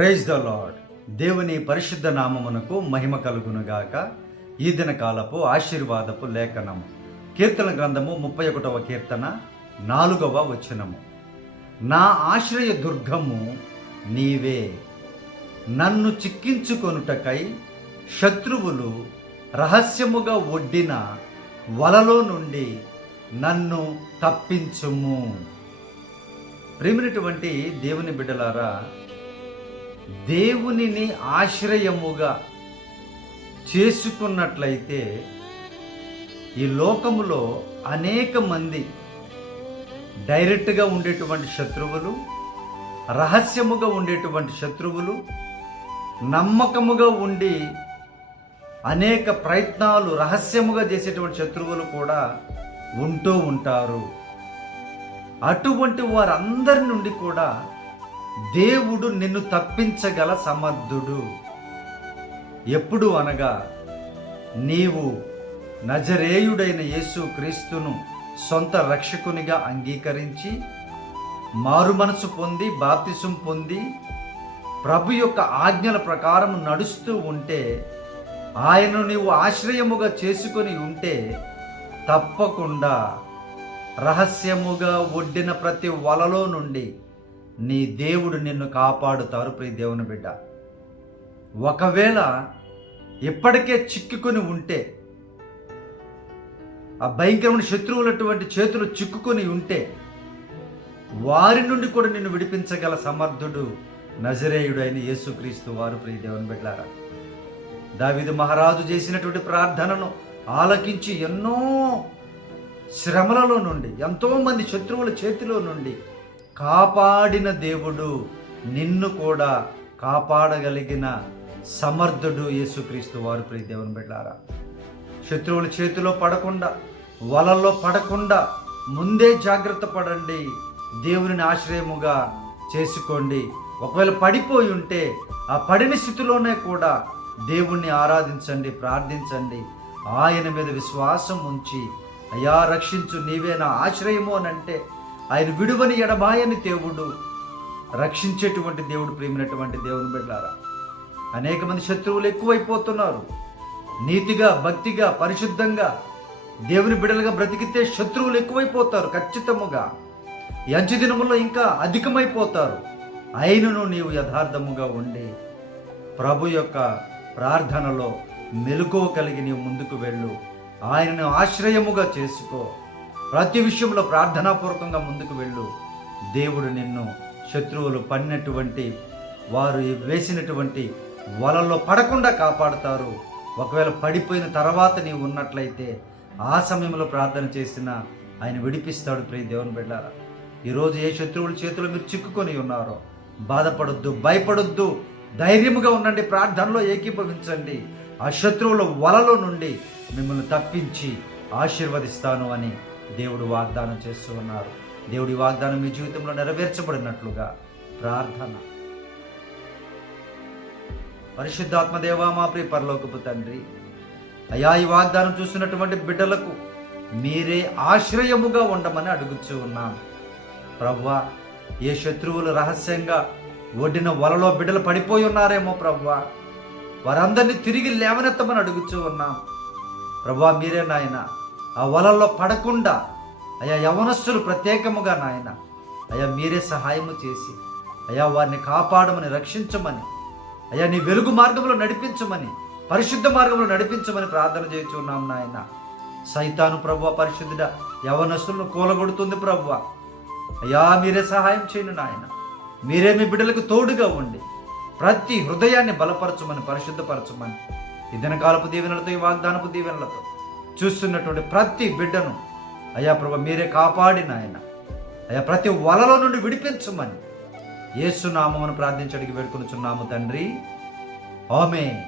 Praise the lord. దేవుని పరిశుద్ధ నామమునకు మహిమ కలుగునుగాక. ఈ దిన కాలపు ఆశీర్వాదపు లేఖనము కీర్తన గ్రంథము ముప్పై ఒకటవ కీర్తన నాలుగవ వచనము. నా ఆశ్రయ దుర్గము నీవే. నన్ను చిక్కించుకొనుటకై శత్రువులు రహస్యముగా ఒడ్డిన వలలో నుండి నన్ను తప్పించుము. ప్రేమినటువంటి దేవుని బిడ్డలారా దేవునిని ఆశ్రయముగా చేసుకున్నట్లయితే ఈ లోకములో అనేక మంది డైరెక్ట్గా ఉండేటువంటి శత్రువులు రహస్యముగా ఉండేటువంటి శత్రువులు నమ్మకముగా ఉండి అనేక ప్రయత్నాలు రహస్యముగా చేసేటువంటి శత్రువులు కూడా ఉంటూ ఉంటారు. అటువంటి వారందరి నుండి కూడా దేవుడు నిన్ను తప్పించగల సమర్థుడు. ఎప్పుడు అనగా నీవు నజరేయుడైన యేసు క్రీస్తును సొంత రక్షకునిగా అంగీకరించి మారు మనసు పొంది బాప్తిసం పొంది ప్రభు యొక్క ఆజ్ఞల ప్రకారం నడుస్తూ ఉంటే ఆయనను నీవు ఆశ్రయముగా చేసుకొని ఉంటే తప్పకుండా రహస్యముగా ఒడ్డిన ప్రతి వలలో నుండి నీ దేవుడు నిన్ను కాపాడుతారు ప్రియ దేవుని బిడ్డ. ఒకవేళ ఇప్పటికే చిక్కుకొని ఉంటే ఆ భయంకరమైన శత్రువులటువంటి చేతులు చిక్కుకొని ఉంటే వారి నుండి కూడా నిన్ను విడిపించగల సమర్థుడు నజరేయుడు అయిన యేసుక్రీస్తు వారు ప్రియ దేవుని బిడ్డారా దావిదు మహారాజు చేసినటువంటి ప్రార్థనను ఆలకించి ఎన్నో శ్రమలలో నుండి ఎంతోమంది శత్రువుల చేతిలో నుండి కాపాడిన దేవుడు నిన్ను కూడా కాపాడగలిగిన సమర్థుడు యేసుక్రీస్తు వారు ప్రియ దేవుని బిడ్డారా. శత్రువుల చేతిలో పడకుండా వలల్లో పడకుండా ముందే జాగ్రత్త పడండి. దేవుని ఆశ్రయముగా చేసుకోండి. ఒకవేళ పడిపోయి ఉంటే ఆ పడిన స్థితిలోనే కూడా దేవుణ్ణి ఆరాధించండి ప్రార్థించండి. ఆయన మీద విశ్వాసం ఉంచి అయ్యా రక్షించు నీవే నా ఆశ్రయము అని అంటే ఆయన విడువని ఎడబాయని దేవుడు రక్షించేటువంటి దేవుడు ప్రేమినటువంటి దేవుని బిడ్డారా అనేక మంది శత్రువులు ఎక్కువైపోతున్నారు. నీతిగా భక్తిగా పరిశుద్ధంగా దేవుని బిడ్డలుగా బ్రతికితే శత్రువులు ఎక్కువైపోతారు ఖచ్చితముగా. ఎంచు దినములో ఇంకా అధికమైపోతారు. అయినను నీవు యథార్థముగా ఉండి ప్రభు యొక్క ప్రార్థనలో మెలకువ కలిగి నీవు ముందుకు వెళ్ళు. ఆయనను ఆశ్రయముగా చేసుకో. ప్రతి విషయంలో ప్రార్థనాపూర్వకంగా ముందుకు వెళ్ళు. దేవుడు నిన్ను శత్రువులు పడినటువంటి వారు వేసినటువంటి వలలో పడకుండా కాపాడుతారు. ఒకవేళ పడిపోయిన తర్వాత నీవు ఉన్నట్లయితే ఆ సమయంలో ప్రార్థన చేసిన ఆయన విడిపిస్తాడు ప్రియ దేవుని బిడ్డారా. ఈరోజు ఏ శత్రువుల చేతిలో మీరు చిక్కుకొని ఉన్నారో బాధపడొద్దు భయపడొద్దు. ధైర్యముగా ఉండండి ప్రార్థనలో ఏకీభవించండి. ఆ శత్రువుల వలలో నుండి మిమ్మల్ని తప్పించి ఆశీర్వదిస్తాను అని దేవుడు వాగ్దానం చేస్తూ ఉన్నారు దేవుడి వాగ్దానం మీ జీవితంలో నెరవేర్చబడినట్లుగా ప్రార్థన. పరిశుద్ధాత్మ దేవా మా ప్రియ పరలోకపు తండ్రి అయా ఈ వాగ్దానం చూస్తున్నటువంటి బిడ్డలకు మీరే ఆశ్రయముగా ఉండమని అడుగుచూ ఉన్నాం. ప్రవ్వా ఏ శత్రువులు రహస్యంగా ఒడ్డిన వలలో బిడ్డలు పడిపోయి ఉన్నారేమో ప్రవ్వా. వారందరినీ తిరిగి లేవనెత్తమని అడుగుచూ ఉన్నాం. ప్రభా మీరే నాయన ఆ వలల్లో పడకుండా అయా యవనస్తులు ప్రత్యేకముగా నాయన అయా మీరే సహాయము చేసి అయా వారిని కాపాడమని రక్షించమని అయ్యా నీ వెలుగు మార్గంలో నడిపించమని పరిశుద్ధ మార్గంలో నడిపించమని ప్రార్థన చేస్తున్నాం నాయన. సైతాను ప్రభు పరిశుద్ధుడ యవనస్తులను కూలగొడుతుంది ప్రభు అయ్యా మీరే సహాయం చేయండి నాయన. మీరే మీ బిడ్డలకు తోడుగా ఉండి ప్రతి హృదయాన్ని బలపరచమని పరిశుద్ధపరచమని ఈ దీవెనలతో ఈ వాగ్దానపు దీవెనలతో చూస్తున్నటువంటి ప్రతి బిడ్డను అయ్యా ప్రభు మీరే కాపాడిన ఆయన. అయ్యా ప్రతి వలలో నుండి విడిపించమని. యేసునామమును ప్రార్థించడానికి వేడుకొనుచున్నాము తండ్రి. ఆమె